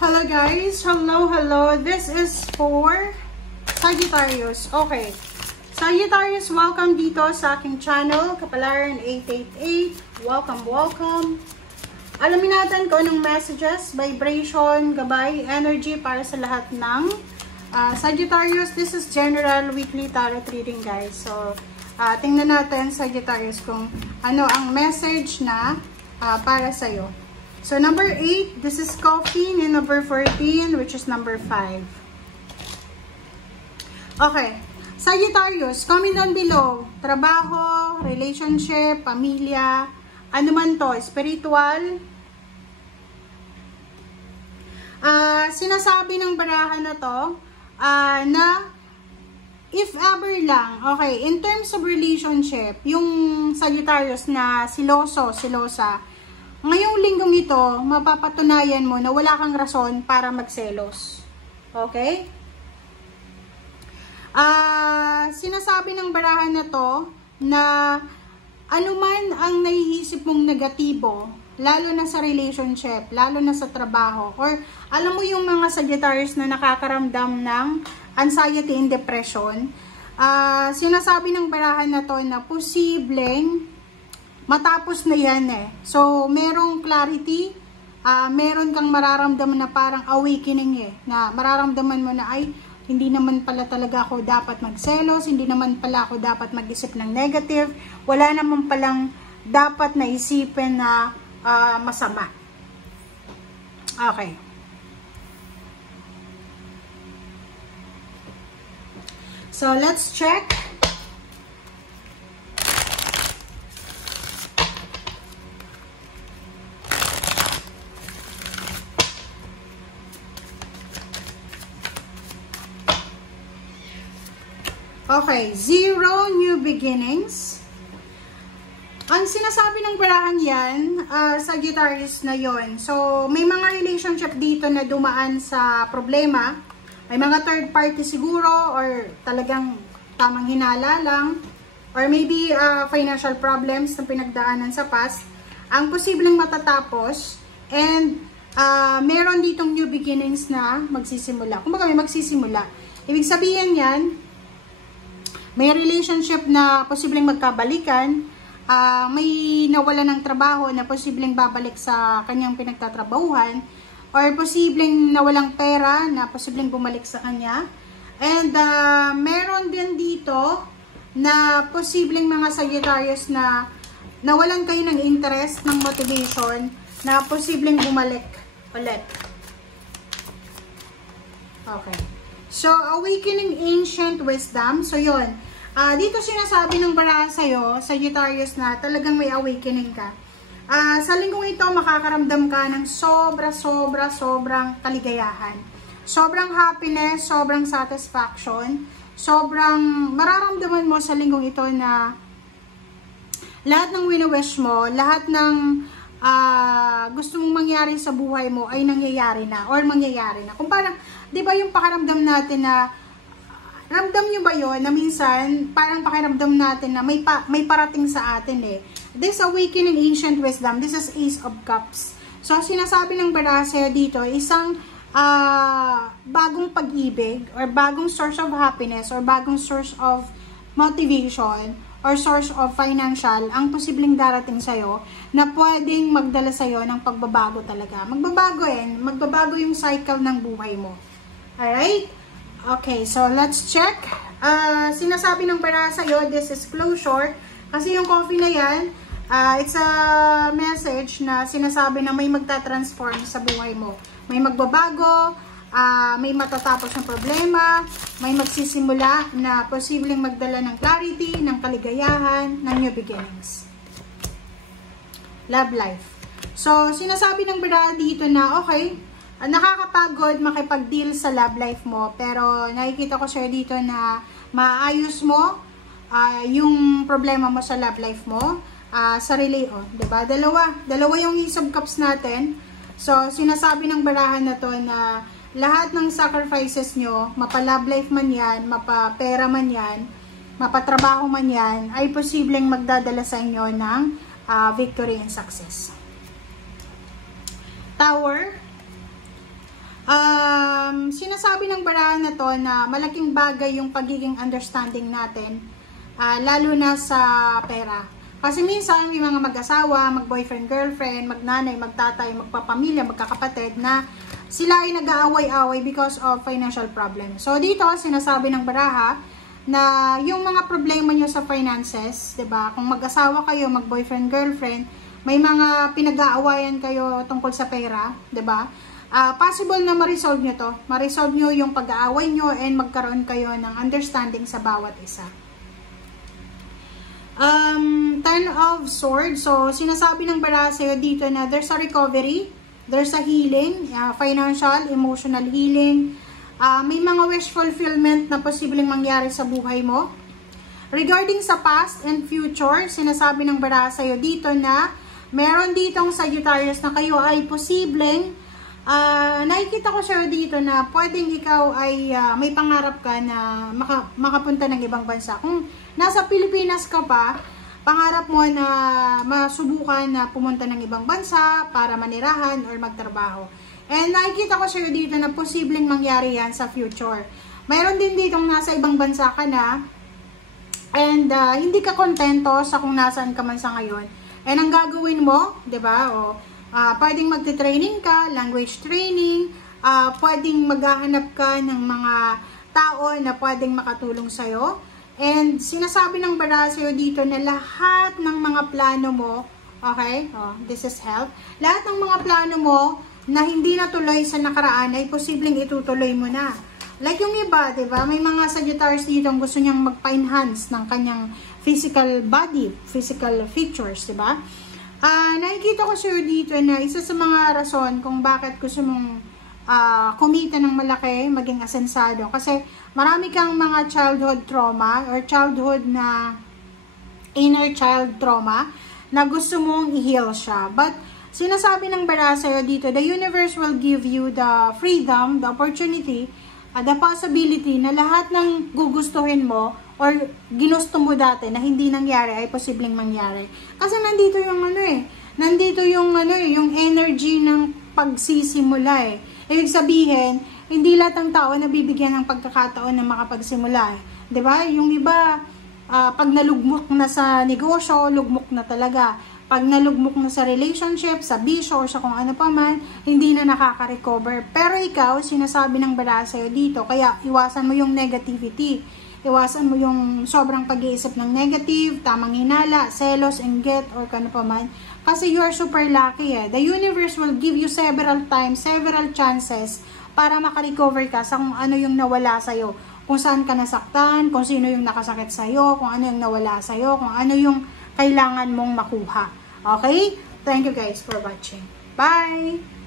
Hello guys, hello. This is for Sagittarius. Okay, Sagittarius, welcome dito sa aking channel, Kapalaran 888. Welcome. Alamin natin kung anong messages, vibration, gabay, energy para sa lahat ng Sagittarius. This is general weekly tarot reading, guys. So, tingnan natin, Sagittarius, kung ano ang message na para sa'yo. So, number 8, this is coffee, and number 14, which is number 5. Okay. Sagittarius, comment down below. Trabaho, relationship, pamilya, ano man to, spiritual. Sinasabi ng barahan na to, na if ever lang, okay, in terms of relationship, yung Sagittarius na silosa, ngayong linggong ito, mapapatunayan mo na wala kang rason para magselos. Okay? Sinasabi ng barahan na to na anuman ang naiisip mong negatibo, lalo na sa relationship, lalo na sa trabaho, or alam mo yung mga Sagittarius na nakakaramdam ng anxiety and depression, sinasabi ng barahan na to na posibleng matapos na yan eh. So, merong clarity, meron kang mararamdaman na parang awakening eh, na mararamdaman mo na ay, hindi naman pala talaga ako dapat magselos, hindi naman pala ako dapat mag-isip ng negative, wala naman palang dapat na isipin na masama. Okay. So, let's check. Okay, 0 new beginnings. Ang sinasabi ng barahan yan, Sagittarius na yon. So, may mga relationship dito na dumaan sa problema. May mga third party siguro, or talagang tamang hinala lang. Or maybe financial problems na pinagdaanan sa past. Ang posibleng matatapos. And meron ditong new beginnings na magsisimula. Kung baga may magsisimula. Ibig sabihin yan, may relationship na posibleng magkabalikan, may nawala ng trabaho na posibleng babalik sa kanyang pinagtatrabahuhan, or posibleng nawalang pera na posibleng bumalik sa kanya. And meron din dito na posibleng mga Sagittarius na nawalan kayo ng interest, ng motivation, na posibleng bumalik ulit. Okay. So, awakening ancient wisdom. So, yun. Dito sinasabi ng baraha sa'yo, Sagittarius, na talagang may awakening ka. Sa linggong ito, makakaramdam ka ng sobrang kaligayahan. Sobrang happiness, sobrang satisfaction, sobrang mararamdaman mo sa linggong ito na lahat ng wini-wish mo, lahat ng gusto mong mangyari sa buhay mo ay nangyayari na, or mangyayari na. Kung parang, di ba yung pakaramdam natin na, ramdam nyo ba yun, na minsan, parang pakiramdam natin na may parating sa atin eh. This awakening ancient wisdom, this is Ace of Cups. So, sinasabi ng baraha sa'yo dito, isang bagong pag-ibig, or bagong source of happiness, or bagong source of motivation, or source of financial, ang posibleng darating sa'yo, na pwedeng magdala sa'yo ng pagbabago talaga. Magbabago yung cycle ng buhay mo. Alright? Okay, so let's check. Sinasabi ng baraha sa'yo, this is closure. Kasi yung coffee na yan, it's a message na sinasabi na may magta-transform sa buhay mo. May magbabago, may matatapos ng problema, may magsisimula na posibleng magdala ng clarity, ng kaligayahan, ng new beginnings. Love life. So, sinasabi ng baraha dito na, okay, nakakapagod makipag-deal sa love life mo, pero nakikita ko sa'yo dito na maayos mo yung problema mo sa love life mo, sa diba? Dalawa yung Ace of Cups natin. So, sinasabi ng barahan na to na lahat ng sacrifices nyo, mapa-love life man yan, mapa-pera man yan, mapatrabaho man yan, ay posibleng magdadala sa inyo ng victory and success. Tower. sinasabi ng barahan na to na malaking bagay yung pagiging understanding natin, lalo na sa pera. Kasi minsan may mga mag-asawa, mag-boyfriend, girlfriend, mag-nanay, mag-tatay, magpapamilya, magkakapatid na sila ay nag-aaway-away because of financial problem. So dito sinasabi ng baraha na yung mga problema nyo sa finances, 'di ba? Kung mag-asawa kayo, mag-boyfriend, girlfriend, may mga pinag-aawayan kayo tungkol sa pera, 'di ba? Possible na ma-resolve nyo to. Ma-resolve nyo yung pag-aaway nyo and magkaroon kayo ng understanding sa bawat isa. Ten of Swords. So, sinasabi ng baraha sa'yo dito na there's a recovery, there's a healing, financial, emotional healing. May mga wish fulfillment na posibleng mangyari sa buhay mo. Regarding sa past and future, sinasabi ng baraha sa'yo dito na meron ditong Sagittarius na kayo ay posibleng nakikita ko siya dito na pwedeng ikaw ay may pangarap ka na makapunta ng ibang bansa. Kung nasa Pilipinas ka pa, pangarap mo na masubukan na pumunta ng ibang bansa para manirahan or magtrabaho. And nakikita ko siya dito na posibleng mangyari yan sa future. Mayroon din ditong nasa ibang bansa ka na and hindi ka kontento sa kung nasaan ka man sa ngayon. And ang gagawin mo, 'di ba? Pwedeng magte-training ka, language training, pwedeng maghahanap ka ng mga tao na pwedeng makatulong sa'yo. And sinasabi ng baraha sa'yo dito na lahat ng mga plano mo, okay, this is help, lahat ng mga plano mo na hindi natuloy sa nakaraan ay posibleng itutuloy mo na. Like yung iba, diba? May mga Sagittarius dito gusto niyang magpa-enhance ng kanyang physical body, physical features, diba? Nakikita ko sa'yo dito na isa sa mga rason kung bakit gusto mong kumita ng malaki, maging asensado. Kasi marami kang mga childhood trauma or childhood na inner child trauma na gusto mong i-heal siya. But sinasabi ng baraha sa'yo dito, the universe will give you the freedom, the opportunity, the possibility na lahat ng gugustuhin mo or ginusto mo dati na hindi nangyari ay posibleng mangyari. Kasi nandito yung nandito yung yung energy ng pagsisimula eh. Ibig sabihin, hindi lahat ng tao nabibigyan ng pagkakataon na makapagsimula eh. 'Di ba? Yung iba pag nalugmok na sa negosyo, lugmok na talaga. Pag nalugmok na sa relationship, sa bisyo, o sa kung ano pa man, hindi na nakaka-recover. Pero ikaw, sinasabi ng baraha sa'yo dito, kaya iwasan mo yung negativity. Iwasan mo yung sobrang pag-iisip ng negative, tamang hinala, selos, inggit, or kano pa man. Kasi you are super lucky eh. The universe will give you several times, several chances para makarecover ka sa kung ano yung nawala sa'yo. Kung saan ka nasaktan, kung sino yung nakasakit sa'yo, kung ano yung nawala sa'yo, kung ano yung kailangan mong makuha. Okay? Thank you guys for watching. Bye!